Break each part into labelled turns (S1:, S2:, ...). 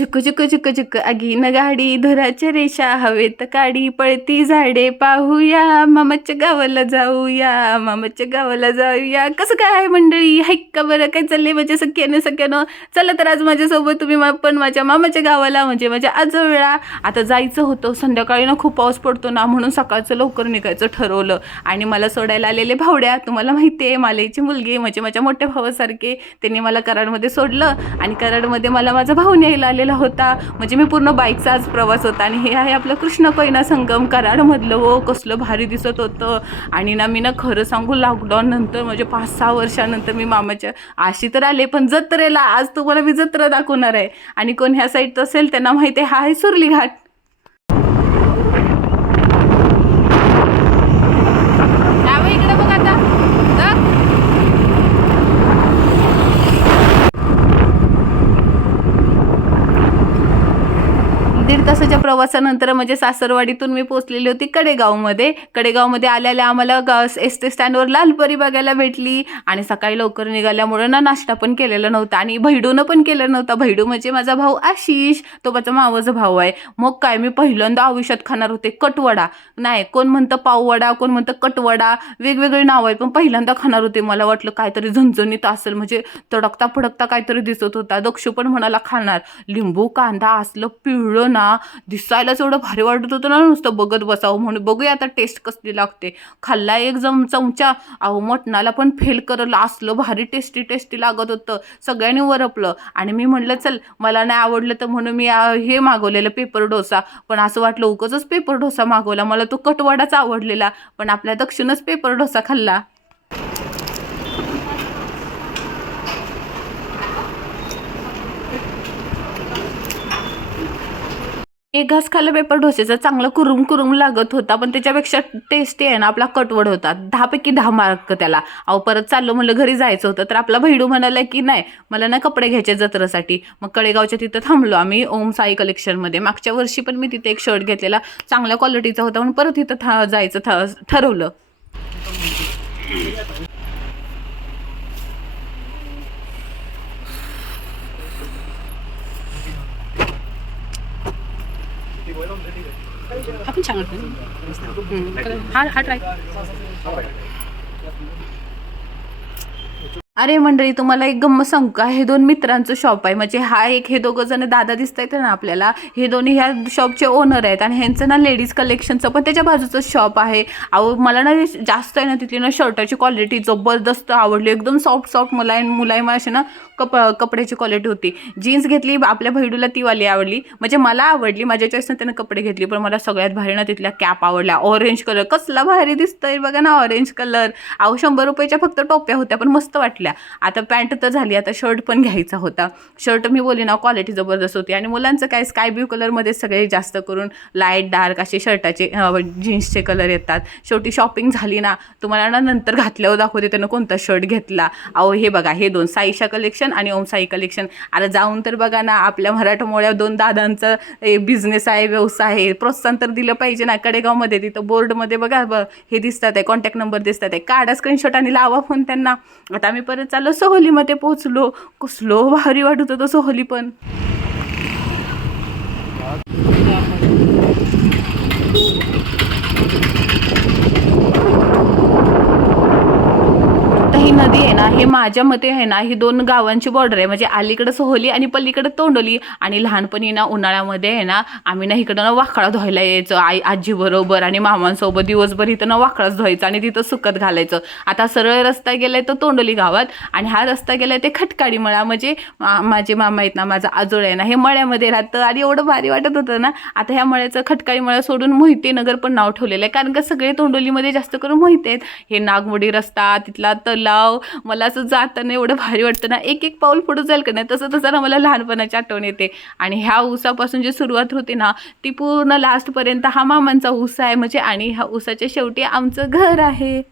S1: झुक झुक झुक झुक. आगीन गाडी धुराच्या रेषा हवेत काडी पळती झाडे पाहूया. मामाच्या गावाला जाऊया मामाच्या गावाला जाऊया. कसं काय आहे मंडळी? हाय का बरं? काय चाललंय माझ्या सख्यानं सख्यानं? चला तर आज माझ्यासोबत तुम्ही मा- पण माझ्या मामाच्या गावाला म्हणजे माझ्या आजोवेळा आता जायचं होतं. संध्याकाळी ना खूप पाऊस पडतो ना म्हणून सकाळचं लवकर निघायचं ठरवलं. आणि मला सोडायला आलेले भावड्या तुम्हाला माहिती आहे मालेची मुलगी म्हणजे माझ्या मोठ्या भावासारखे त्यांनी मला कराडमध्ये सोडलं. आणि कराडमध्ये मला माझा भाऊ न्यायला आलेला होता. म्हणजे मी पूर्ण बाईकचा आज प्रवास होता आणि हे आहे आपलं कृष्ण पैना संगम कराडमधलं. हो कसलं भारी दिसत होतं. आणि ना मी ना खरं सांगू लॉकडाऊन नंतर म्हणजे पाच सहा वर्षानंतर मी मामाच्या आशी तर आले पण जत्रेला आज तुम्हाला मी जत्रा दाखवणार आहे. आणि कोण ह्या साईडचं असेल त्यांना माहिती आहे हा आहे सुरली घाट यावं इकडे बघ आता बघ. दीड तासाच्या प्रवासानंतर म्हणजे सासरवाडीतून मी पोचलेली होती कडेगावमध्ये. कडेगावमध्ये आल्याला आम्हाला ग एस टी स्टँडवर लालपरी बघायला भेटली आणि सकाळी लवकर निघाल्यामुळं ना नाश्ता पण केलेला नव्हता आणि भैडूनं पण केलं नव्हता. भैडू म्हणजे माझा भाऊ आशिष तो माझा मावाचा भाऊ आहे. मग काय मी पहिल्यांदा आयुष्यात खाणार होते कटवडा. नाही कोण म्हणतं पाववडा कोण म्हणतं कटवडा वेगवेगळे नाव आहेत पण पहिल्यांदा खाणार होते. मला वाटलं काहीतरी झणझणीत असेल म्हणजे तडकता फडकता काहीतरी दिसत होता. दक्षू पण म्हणाला खाणार. लिंबू कांदा असलं पिळलं ना दिसायलाच एवढं भारी वाटत होतं ना नुसतं बघत बसावं म्हणून. बघूया आता टेस्ट कसली लागते. खाल्ला एक जम चमचा अहो मटणाला पण फेल करलं. असलं भारी टेस्टी टेस्टी लागत होतं. सगळ्यांनी वरपलं. आणि मी म्हटलं चल मला नाही आवडलं तर म्हणून मी हे मागवलेलं पेपर डोसा. पण असं वाटलं उगच पेपर डोसा मागवला. मला तो कटवाडाच आवडलेला. पण आपल्या दक्षिणच पेपर डोसा खाल्ला. एक घास खाल्लं पेपर डोसेचा चांगलं कुरुम कुरुम लागत होता पण त्याच्यापेक्षा टेस्टी आहे ना आपला कटवड होता. दहापैकी दहा मार्क त्याला. अहो परत चाललो म्हणलं घरी जायचं होतं तर आपला भैडू म्हणाला की नाही मला ना कपडे घ्यायचे जत्रेसाठी. मग कडेगावच्या तिथं थांबलो आम्ही ओम साई कलेक्शनमध्ये मागच्या वर्षी पण मी तिथे एक शर्ट घेतलेला चांगल्या क्वालिटीचा होता म्हणून परत तिथं था जायचं था ठरवलं.
S2: आपण छान वाटतं हा हा ट्राय
S1: अरे मंडळी तुम्हाला एक गंमत सांगू का हे दोन मित्रांचं शॉप आहे. म्हणजे हा एक हे दोघं जण दादा दिसत आहेत ना आपल्याला. हे दोन्ही ह्या शॉपचे ओनर आहेत. आणि ह्यांचं ना लेडीज कलेक्शनचं पण त्याच्या बाजूचं शॉप आहे. अहो मला ना जास्त आहे ना तिथली ना शर्टाची क्वालिटी जबरदस्त आवडली. एकदम सॉफ्ट सॉफ्ट मुलायम मुलायम अशी ना कप कपड्याची क्वालिटी होती. जीन्स घेतली आपल्या भैडूला ती वाली आवडली. म्हणजे मला आवडली माझ्या चॉईसनं त्यानं कपडे घेतली पण मला सगळ्यात भारी ना तिथल्या कॅप आवडल्या ऑरेंज कलर कसला भारी दिसतंय बघा ना ऑरेंज कलर अहो शंभर रुपयाच्या फक्त टोप्या होत्या पण मस्त वाटल्या. आता पॅन्ट तर झाली आता शर्ट पण घ्यायचा होता. शर्ट मी बोली ना क्वालिटी जबरदस्त होती. आणि मुलांचं काय स्काय ब्ल्यू कलरमध्ये सगळे जास्त करून लाइट डार्क असे शर्टाचे जीन्सचे कलर येतात. शेवटी शॉपिंग झाली ना तुम्हाला ना नंतर घातल्यावर दाखवते त्यानं कोणता शर्ट घेतला. अहो हे बघा हे दोन साईशा कलेक्शन आणि ओम साई कलेक्शन आता जाऊन तर बघा ना आपल्या मराठमोळ्या दोन दादांचा बिझनेस आहे व्यवसाय आहे प्रोत्साहन तर दिलं पाहिजे ना कडेगावमध्ये. तिथं बोर्डमध्ये बघा ब हे दिसतात आहे कॉन्टॅक्ट नंबर दिसतात आहे. काढा स्क्रीनशॉट आणि लावा फोन त्यांना. आता आम्ही परत चाललो सहलीमध्ये पोहोचलो. कसलो भारी वाटत होतो सहली पण. ही नदी ना हे माझ्या मते आहे ना ही दोन गावांची बॉर्डर आहे. म्हणजे अलीकडं सोहली आणि पलीकडं तोंडोली. आणि लहानपणी ना उन्हाळ्यामध्ये आहे ना आम्ही ना इकडं ना वाकडा धुवायला यायचं. आई आजी बरोबर आणि मामांसोबत दिवसभर इथं ना वाकडाच धुवायचं आणि तिथं सुकत घालायचं. आता सरळ रस्ता गेलाय तो तोंडोली गावात आणि हा रस्ता गेलाय ते खटकाडी मळा. म्हणजे मा- माझे मामा आहेत ना माझा आजोळ आहे ना हे मळ्यामध्ये राहतं आणि एवढं भारी वाटत होतं ना. आता ह्या मळ्याचं खटकाळी मळा सोडून मोहिते नगर पण नाव ठेवलेलं आहे. कारण का सगळे तोंडोलीमध्ये जास्त करून मोहिते आहेत. हे नागमोडी रस्ता तिथला तलाव मला असं जाताना एवढं भारी वाटतं ना एक एक पाऊल पुढं जाईल का नाही तसं तसं ना मला लहानपणाची आठवण येते. आणि ह्या ऊसापासून जी सुरुवात होते ना ती पूर्ण लास्टपर्यंत हा मामांचा ऊस आहे म्हणजे आणि ह्या ऊसाच्या शेवटी आमचं घर आहे.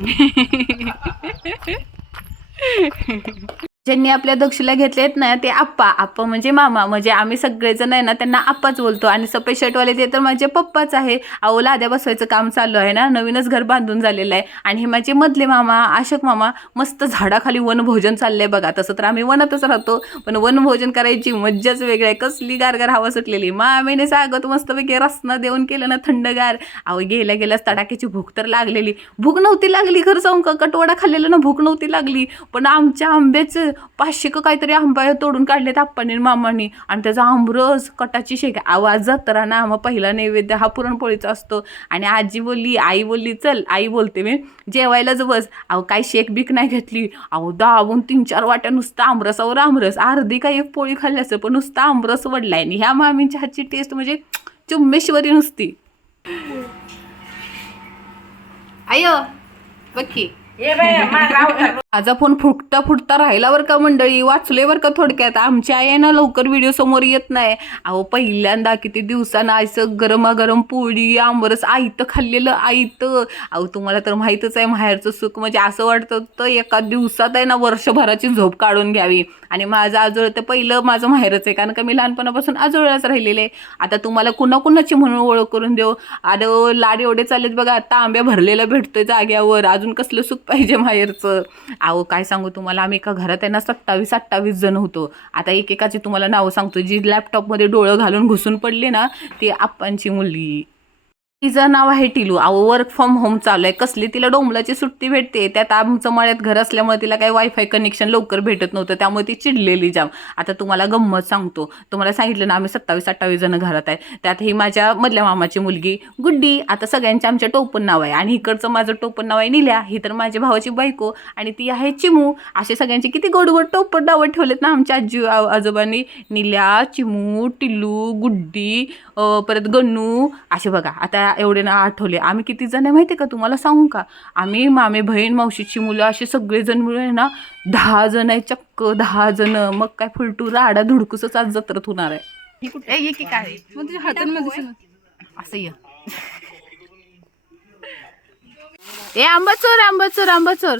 S1: ज्यांनी आपल्या दक्षिला घेतलेत ना ते आप्पा आप्पा म्हणजे मामा. म्हणजे आम्ही सगळेजण आहे ना त्यांना आप्पाच बोलतो. आणि सफेद शर्टवाले ते तर माझे पप्पाच आहे. अहो लाद्या बसवायचं काम चालू आहे ना नवीनच घर बांधून झालेलं आहे. आणि हे माझे मधले मामा आशक मामा मस्त झाडाखाली वनभोजन चाललंय बघा. तसं तर आम्ही वनातच राहतो. पण वनभोजन करायची मज्जाच वेगळी आहे. कसली गारगार हवा सुटलेली. मामीने सागत मस्तपैकी रसना देऊन केलं ना थंडगार. अहो गेल्या गेल्याच तडाक्याची भूक तर लागलेली. भूक नव्हती लागली खरं सांगू का? कटवडा खाल्लेलं ना भूक नव्हती लागली. पण आमच्या आंब्याचं पाचशे का काहीतरी आंबा तोडून काढलेत आप्पानी आणि मामानी. आणि त्याचा आमरस कटाची शेक आवाज जत्रा ना मग पहिला नैवेद्य हा पुरणपोळीचा असतो. आणि आजी बोलली आई बोलली चल आई बोलते मी. जेवायला बस अहो काही शेक बीक नाही घेतली. अहो दाबून तीन चार वाट्या नुसतं आमरसावर आमरस. अर्धी काही एक पोळी खाल्ली असं पण नुसतं आमरस वडलाय. आणि ह्या मामींच्या हातची टेस्ट म्हणजे चुम्मेश्वरी नुसती. आय बघी माझा फोन फुटता फुटता राहिला बरं का मंडळी? वाचले बरं का थोडक्यात? आमची आई आहे ना लवकर व्हिडिओ समोर येत नाही. अहो पहिल्यांदा किती दिवसानं असं गरमागरम पोळी आंबरस आयतं खाल्लेलं आयतं अहो तुम्हाला तर माहीतच आहे माहेरचं सुख म्हणजे असं वाटतं तर एका दिवसात आहे ना वर्षभराची झोप काढून घ्यावी. आणि माझं आजोळ तर पहिलं माझं माहेरच आहे कारण का मी लहानपणापासून आजोळाच राहिलेले आता तुम्हाला कुणा कुणाची म्हणून ओळख करून देऊ? अरे लाड एवढे चाललेत बघा आता आंब्या भरलेला भेटतोय जाग्यावर. अजून कसलं सुख पाहिजे माहेरचं. अहो काय सांगू तुम्हाला? आम्ही एका घरात आहे ना सत्तावीस अठ्ठावीस जण होतो. आता एकेकाची तुम्हाला नावं सांगतो जी लॅपटॉपमध्ये डोळं घालून घुसून पडली ना ती आप्पांची मुलगी. तिचं नाव आहे टिलू. अहो वर्क फ्रॉम होम चालू आहे कसली तिला डोंबलाची सुट्टी भेटते. त्यात आमचं मळ्यात घर असल्यामुळे तिला काही वायफाय कनेक्शन लवकर भेटत नव्हतं. त्यामुळे ती चिडलेली जाम. आता तुम्हाला गंमत सांगतो. तुम्हाला सांगितलं ना आम्ही सत्तावीस अठ्ठावीस जण घरात आहे. त्यात ही माझ्या मधल्या मामाची मुलगी गुड्डी. आता सगळ्यांचे आमच्या टोपण नाव आहे. आणि इकडचं माझं टोपण नाव आहे निल्या. ही तर माझ्या भावाची बायको आणि ती आहे चिमू. असे सगळ्यांचे किती गोडगोड टोपण नावं ठेवलेत ना आमच्या आजी आ- आजोबांनी. निल्या चिमू टिल्लू गुड्डी परत गन्नू. असे बघा. आता एवढे ना आठवले. आम्ही किती जण आहे माहिती का? तुम्हाला सांगू का? आम्ही मामे बहीण मावशीची मुलं असे सगळेजण मिळून आहे ना दहा जण आहे चक्क दहा जण. मग काय फुलटू राडा धुडकूसच आज जत्रत होणार आहे. ए, ये की काय?
S2: मग तुझ्या हातांमध्ये
S1: असं ये. ए आंबा चोर आंबा चोर आंबा चोर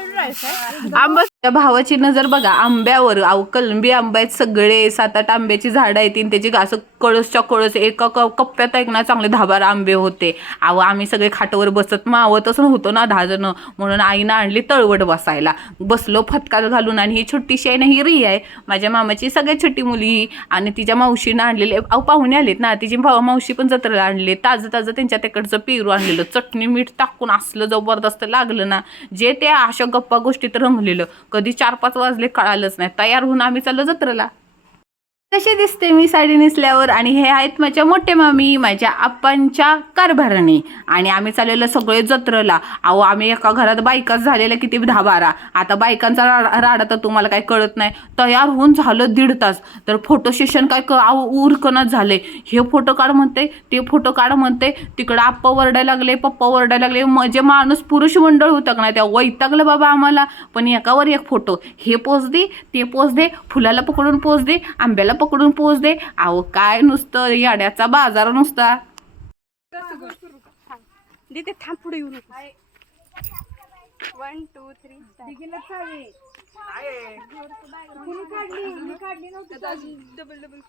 S1: आंबा भावाची नजर बघा आंब्यावर अहो कलंबी आंबे आहेत सगळे सात आठ आंब्याची झाडं आहेत आणि त्याची असं कळसच्या कळस एका क- कप्प्यात एक ना चांगले दहा बारा आंबे होते. अहो आम्ही सगळे खाटावर बसत मावतच होतो ना दहा जण म्हणून आईनं आणली तळवट बसायला. बसलो फटका घालून आणि ही छोटीशी आहे ना ही री आहे. माझ्या मामाची सगळ्यात छोटी मुली ही आणि तिच्या मावशीनं आणलेले अहो पाहुणे आलेत ना तिची भाव मावशी पण जत्रेला आणले ताजं ताजं त्यांच्या तिकडचं पेरू आणलेलं चटणी मीठ टाकून असलं जबरदस्त लागलं ना जे ते अशा गप्पा गोष्टीत रंगलेलं. कधी चार पाच वाजले कळालंच नाही. तयार होऊन आम्ही चाललं जत्रेला. कशी दिसते मी साडी नेसल्यावर? आणि हे आहेत माझ्या मोठे मामी माझ्या आप्पांच्या कारभाराने. आणि आम्ही चाललेलं सगळे जत्रेला. अहो आम्ही एका घरात बायकाच झालेल्या किती दहा बारा आता बायकांचा राडा राडा तर तुम्हाला काही कळत नाही. तयार होऊन झालं दीड तास. तर फोटो सेशन काय क अहो उरकणच झाले. हे फोटो काढ म्हणते ते फोटो काढ म्हणते. तिकडं आप्पा वरडायला लागले पप्पा वरडायला लागले. म्हणजे माणूस पुरुष मंडळ होतं का नाही त्या वैतागलं बाबा आम्हाला. पण एकावर एक फोटो हे पोच दे ते पोच दे फुलाला पकडून पोच दे आंब्याला पकडून पोच दे. अहो काय नुसतं? याड्याचा बाजार नुसता.
S2: तिथे थांब पुढे येऊ नको one two three double double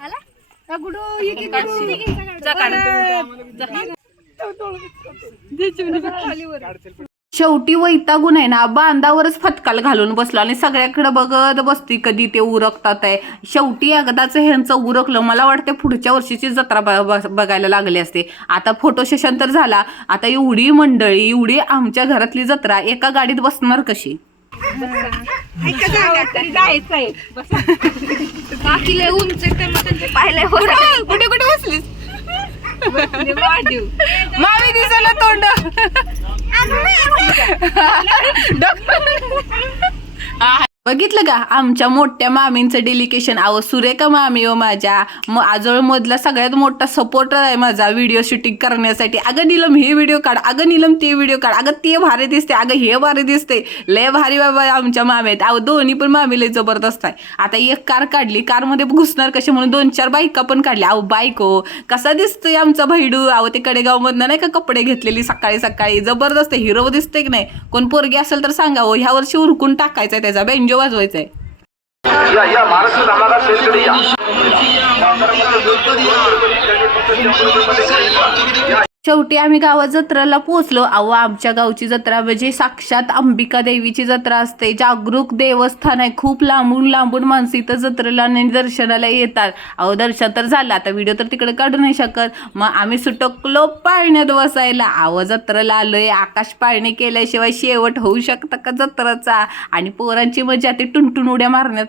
S2: आला? का गुडो ये की खालीवर
S1: शेवटी वैतागून आहे ना बांधावरच फटकाल घालून बसलो आणि सगळ्याकडे बघत बसती कधी ते उरकतात आहे. शेवटी एकदाच ह्यांचं उरकलं मला वाटतं पुढच्या वर्षीची जत्रा बघायला लागली असते. आता फोटो सेशन तर झाला. आता एवढी मंडळी एवढी आमच्या घरातली जत्रा एका गाडीत बसणार कशी?
S2: जायचंय बाकी उंच कुठे कुठे बसलीस? वाढीव.
S1: मामी दिसायला तोंड. बघितलं का? आमच्या मोठ्या मामींचं डेलिकेशन अहो सुरेखा मामी हो माझ्या. मग आजोळ मधला सगळ्यात मोठा सपोर्टर आहे माझा व्हिडिओ शूटिंग करण्यासाठी. अगं नीलम हे व्हिडिओ काढ. अगं नीलम ते व्हिडिओ काढ. अगं ते भारी दिसते अगं हे भारी दिसते लय भारी बाबा आमच्या मामी आहेत. अहो दोन्ही पण मामी लय जबरदस्त आहे. आता एक कार काढली. कारमध्ये घुसणार कशी म्हणून दोन चार बायका पण काढल्या. अहो बाईक हो कसा दिसतोय आमचा भैडू अहो ते कडेगावमधनं नाही का कपडे घेतलेली सकाळी सकाळी? जबरदस्त हिरो दिसते की नाही? कोण पोरगी असेल तर सांगा. हो ह्या वर्षी उरकून टाकायचा आहे त्याचा. बेंजो वाजवायचा आहे
S3: या
S1: शेवटी आम्ही गावात जत्रेला पोहोचलो. अहो आमच्या गावची जत्रा म्हणजे साक्षात अंबिका देवीची जत्रा असते. जागरूक देवस्थान आहे. खूप लांबून लांबून माणसं इथं जत्रेला आणि दर्शनाला येतात. अहो दर्शन तर झालं. आता व्हिडिओ तर तिकडे काढू नाही शकत. मग आम्ही सुटकलो पाळण्यात बसायला. अहो जत्रेला आलोय. आकाश पाळणे केल्याशिवाय शेवट होऊ शकतं का जत्राचा? आणि पोरांची मजा ते टुनटुन उड्या मारण्यात.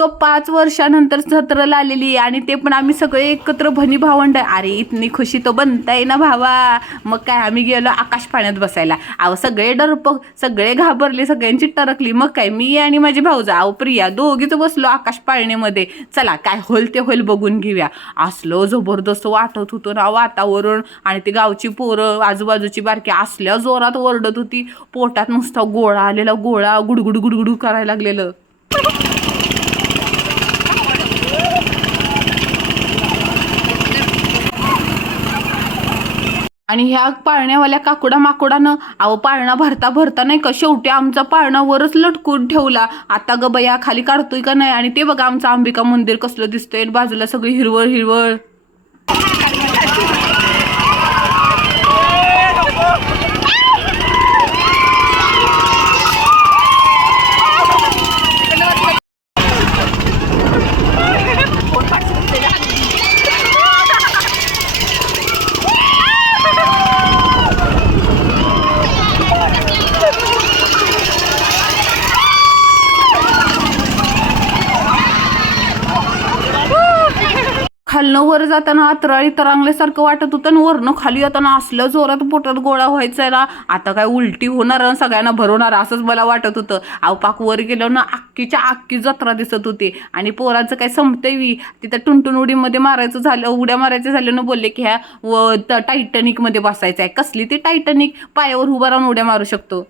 S1: चक्क पाच वर्षानंतर जत्रेला आलेली आणि ते पण आम्ही सगळे एकत्र भनी भावंड अरे इतनी खुशी तो बनताय ना भावा. मग काय आम्ही गेलो आकाश पाण्यात बसायला. अहो सगळे डरप सगळे घाबरले सगळ्यांची टरकली. मग काय मी आणि माझी भाऊजा अहो प्रिया दोघीच बसलो आकाश पाळणेमध्ये. चला काय होईल ते होईल बघून घेऊया. असलो जबरदस्त वाटत होतो ना वातावरण आणि ती गावची पोरं आजूबाजूची बारकी असल्या जोरात ओरडत होती. पोटात नुसता गोळा आलेला गोळा गुडगुड गुडगुडू करायला लागलेलं. आणि ह्या पाळण्यावाल्या काकुडा माकुडानं अहो पाळणा भरता भरता नाही का शेवटी आमचा पाळणा वरच लटकून ठेवला. आता ग बया खाली काढतोय का नाही? आणि ते बघा आमचं अंबिका मंदिर कसलं दिसतंय बाजूला सगळी हिरवळ हिरवळ. खालनं वर जाताना अतराळी तरांगल्यासारखं वाटत होतं आणि वरनं खाली येताना असलं जोरात पोटात गोळा व्हायचा ना आता काय उलटी होणार सगळ्यांना भरवणार असंच मला वाटत होतं. आवपाक वर गेलं ना अख्खीच्या अख्खी जत्रा दिसत होती. आणि पोरांचं काय संपतंय तिथं टुनटुन उडीमध्ये मारायचं झालं उड्या मारायचं झालं ना बोलले की ह्या व टायटनिकमध्ये बसायचं आहे कसली ती टायटनिक? पायावर उभा राहून उड्या मारू शकतो.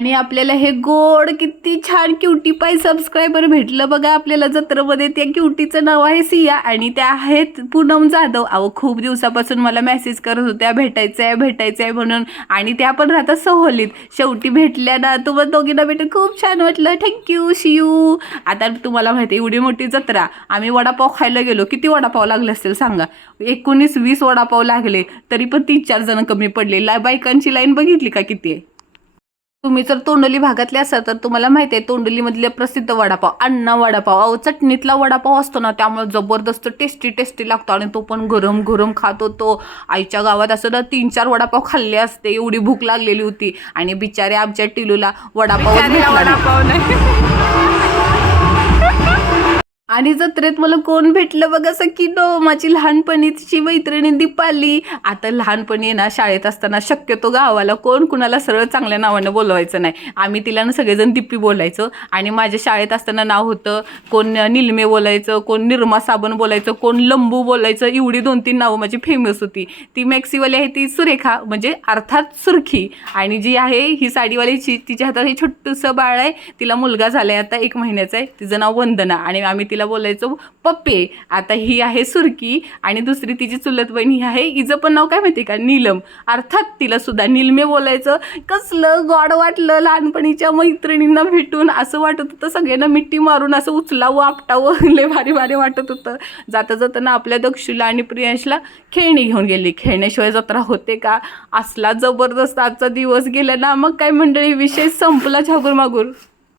S1: आणि आपल्याला हे गोड किती छान क्युटी पाय सबस्क्रायबर भेटलं बघा आपल्याला जत्रेमध्ये. त्या क्युटीचं नाव आहे सिया आणि त्या आहेत पूनम जाधव. अहो खूप दिवसापासून मला मेसेज करत होत्या भेटायचं आहे भेटायचं आहे म्हणून. आणि त्या पण राहतात सहोलीत. शेवटी भेटल्या ना तुम्हाला दोघींना भेटून खूप छान वाटलं. थँक्यू शियू आता तुम्हाला माहिती आहे एवढी मोठी जत्रा. आम्ही वडापाव खायला गेलो. किती वडापाव लागले असतील सांगा? एकोणीस वीस वडापाव लागले. तरी पण तीन चार जण कमी पडले. ला बायकांची लाईन बघितली का किती आहे? तुम्ही जर तोंडली भागातले असाल तर तुम्हाला माहिती आहे तोंडलीमधले प्रसिद्ध वडापाव अण्णा वडापाव. अहो चटणीतला वडापाव असतो ना त्यामुळे जबरदस्त टेस्टी टेस्टी लागतो आणि तो पण गरम गरम खात होतो. आईच्या गावात असं ना तीन चार वडापाव खाल्ले असते एवढी भूक लागलेली होती. आणि बिचारे आमच्या टिलूला वडापाव
S2: वडापाव नाही.
S1: आणि जत्रेत मला कोण भेटलं बघा सखीनो माझी लहानपणीची मैत्रिणी दीपाली. आता लहानपणी आहे ना शाळेत असताना शक्यतो गावाला कोण कुणाला सरळ चांगल्या नावानं बोलवायचं नाही. आम्ही तिला ना सगळेजण दिप्पी बोलायचं. आणि माझ्या शाळेत असताना नाव होतं कोण निलमे बोलायचं कोण निर्मा साबण बोलायचं कोण लंबू बोलायचं एवढी दोन तीन नावं माझी फेमस होती. ती मॅक्सीवाली आहे ती सुरेखा म्हणजे अर्थात सुरखी. आणि जी आहे ही साडीवालीची तिच्या हातात हे छोटंसं बाळ आहे. तिला मुलगा झाला आहे आता एक महिन्याचा आहे. तिचं नाव वंदना. आणि आम्ही तिला बोलायचो पप्पे आता ही आहे सुरकी आणि दुसरी तिची चुलत बहीण ही आहे हिचं पण नाव काय माहिती का? नीलम. अर्थात तिला सुद्धा निलमे बोलायचं. कसलं गॉड वाटलं लहानपणीच्या मैत्रिणींना भेटून. असं वाटत होतं सगळ्यांना मिट्टी मारून असं उचलावं आपटावं. लय भारी भारी वाटत होतं. जाता जाताना आपल्या दक्षूला आणि प्रियांशला खेळणी घेऊन गेली. खेळण्याशिवाय जत्रा होते का? असला जबरदस्त आजचा दिवस गेला ना मग काय मंडळी विषय संपला छागूर मागूर